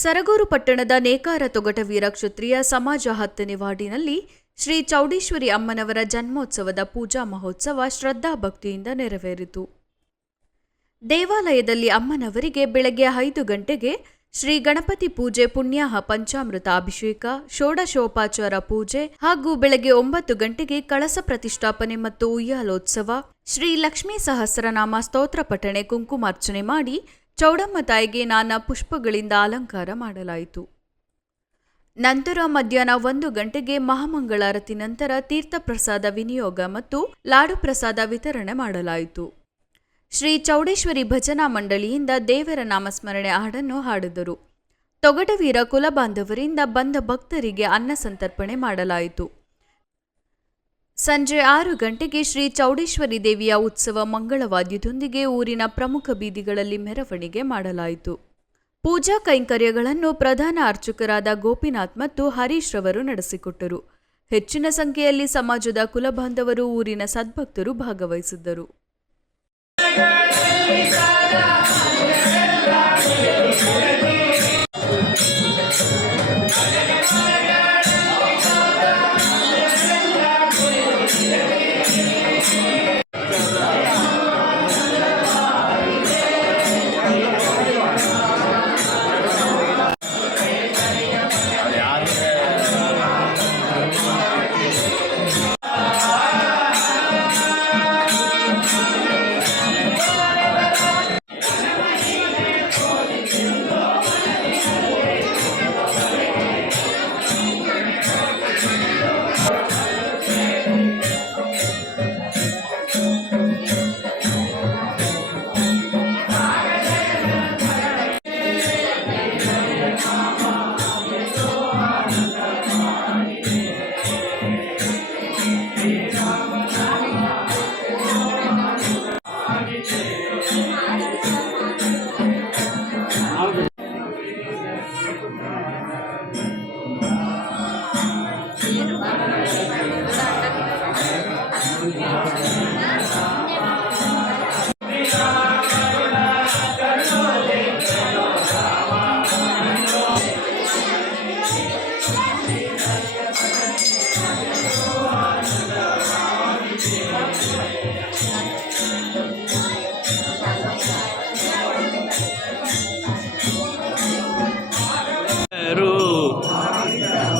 ಸರಗೂರು ಪಟ್ಟಣದ ನೇಕಾರ ತೊಗಟವೀರ ಕ್ಷತ್ರಿಯ ಸಮಾಜ 10ನೇ ವಾರ್ಡಿನಲ್ಲಿ ಶ್ರೀ ಚೌಡೇಶ್ವರಿ ಅಮ್ಮನವರ ಜನ್ಮೋತ್ಸವದ ಪೂಜಾ ಮಹೋತ್ಸವ ಶ್ರದ್ಧಾಭಕ್ತಿಯಿಂದ ನೆರವೇರಿತು. ದೇವಾಲಯದಲ್ಲಿ ಅಮ್ಮನವರಿಗೆ ಬೆಳಗ್ಗೆ 5 ಗಂಟೆಗೆ ಶ್ರೀ ಗಣಪತಿ ಪೂಜೆ, ಪುಣ್ಯಾಹ ಪಂಚಾಮೃತ ಅಭಿಷೇಕ, ಷೋಡಶೋಪಚಾರ ಪೂಜೆ ಹಾಗೂ ಬೆಳಗ್ಗೆ 9 ಗಂಟೆಗೆ ಕಳಸ ಪ್ರತಿಷ್ಠಾಪನೆ ಮತ್ತು ಉಯ್ಯಾಲೋತ್ಸವ, ಶ್ರೀ ಲಕ್ಷ್ಮೀ ಸಹಸ್ರನಾಮ ಸ್ತೋತ್ರ ಪಠಣೆ, ಕುಂಕುಮಾರ್ಚನೆ ಮಾಡಿ ಚೌಡಮ್ಮ ತಾಯಿಗೆ ನಾನಾ ಪುಷ್ಪಗಳಿಂದ ಅಲಂಕಾರ ಮಾಡಲಾಯಿತು. ನಂತರ ಮಧ್ಯಾಹ್ನ 1 ಗಂಟೆಗೆ ಮಹಾಮಂಗಳಾರತಿ ನಂತರ ತೀರ್ಥಪ್ರಸಾದ ವಿನಿಯೋಗ ಮತ್ತು ಲಾಡು ಪ್ರಸಾದ ವಿತರಣೆ ಮಾಡಲಾಯಿತು. ಶ್ರೀ ಚೌಡೇಶ್ವರಿ ಭಜನಾ ಮಂಡಳಿಯಿಂದ ದೇವರ ನಾಮಸ್ಮರಣೆ ಹಾಡನ್ನು ಹಾಡಿದರು. ತೊಗಟವೀರ ಕುಲಬಾಂಧವರಿಂದ ಬಂದ ಭಕ್ತರಿಗೆ ಅನ್ನ ಸಂತರ್ಪಣೆ ಮಾಡಲಾಯಿತು. ಸಂಜೆ 6 ಗಂಟೆಗೆ ಶ್ರೀ ಚೌಡೇಶ್ವರಿ ದೇವಿಯ ಉತ್ಸವ ಮಂಗಳವಾದ್ಯದೊಂದಿಗೆ ಊರಿನ ಪ್ರಮುಖ ಬೀದಿಗಳಲ್ಲಿ ಮೆರವಣಿಗೆ ಮಾಡಲಾಯಿತು. ಪೂಜಾ ಕೈಂಕರ್ಯಗಳನ್ನು ಪ್ರಧಾನ ಅರ್ಚಕರಾದ ಗೋಪಿನಾಥ್ ಮತ್ತು ಹರೀಶ್ ರವರು ನಡೆಸಿಕೊಟ್ಟರು. ಹೆಚ್ಚಿನ ಸಂಖ್ಯೆಯಲ್ಲಿ ಸಮಾಜದ ಕುಲಬಾಂಧವರು, ಊರಿನ ಸದ್ಭಕ್ತರು ಭಾಗವಹಿಸಿದ್ದರು.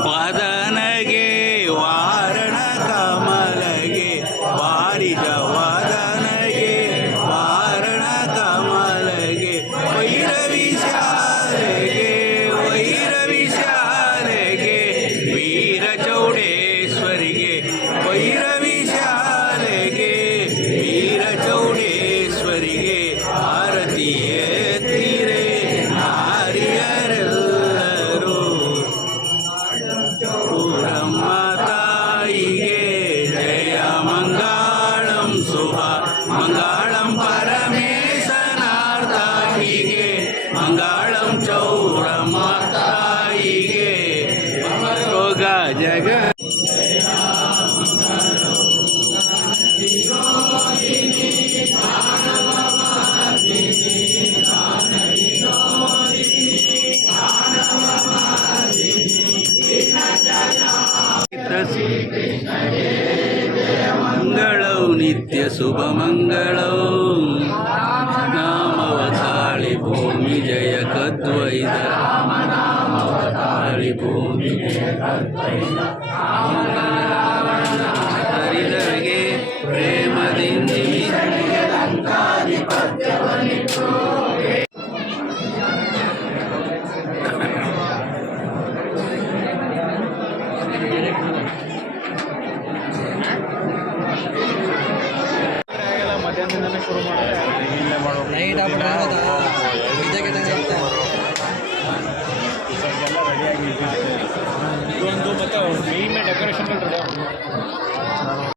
ವದನಗೆ ವಾರಣ ಕಮಲಗೆ ವಾರಿದ ವದನಗೆ ವಾರಣ ಕಮಲಗೆ ವೈರವಿ ಶಾಲೆಗೆ ವೀರ ಚೌಡೇಶ್ವರಿಗೆ ವೈರವಿ ಶಾಲೆಗೆ ವೀರ ಚೌಡೇಶ್ವರಿಗೆ ಆರತಿ ಎತ್ತಿರೆ ಆರ್ಯರೆಲ್ಲರೂ ಪೂರಮ್ಮ ತಾಯಿಗೆ ಜಯ ಮಂಗಳಂ ಶುಭ ಮಂಗಳಂ ಪರಮೇಶನಾರ್ದಾಯಿಗೆ ಮಂಗಳಂ ಚೌಡಮ್ಮ ತಾಯಿಗೆ ರೋಗ ಜಗ ಮಂಗಳೌ ನಿತ್ಯ ಶುಭ ಮಂಗಳೌ ನಾಮವತಾಳಿ ಭೂಮಿ ಜಯ ಕದ್ವೈದ ನಾಮವತಾಳಿ ಭೂಮಿ ಹರಿದರಿಗೆ ಪ್ರೇಮದಿಂದ ಮಧ್ಯಾಹ್ನದಿಂದಲೇ ಶುರು ಮಾಡಿದ್ರೆ ರೆಡಿಯಾಗಿ ಇದೊಂದು ಮತ್ತು ಮೇನ್ ಡೆಕೋರೇಷನ್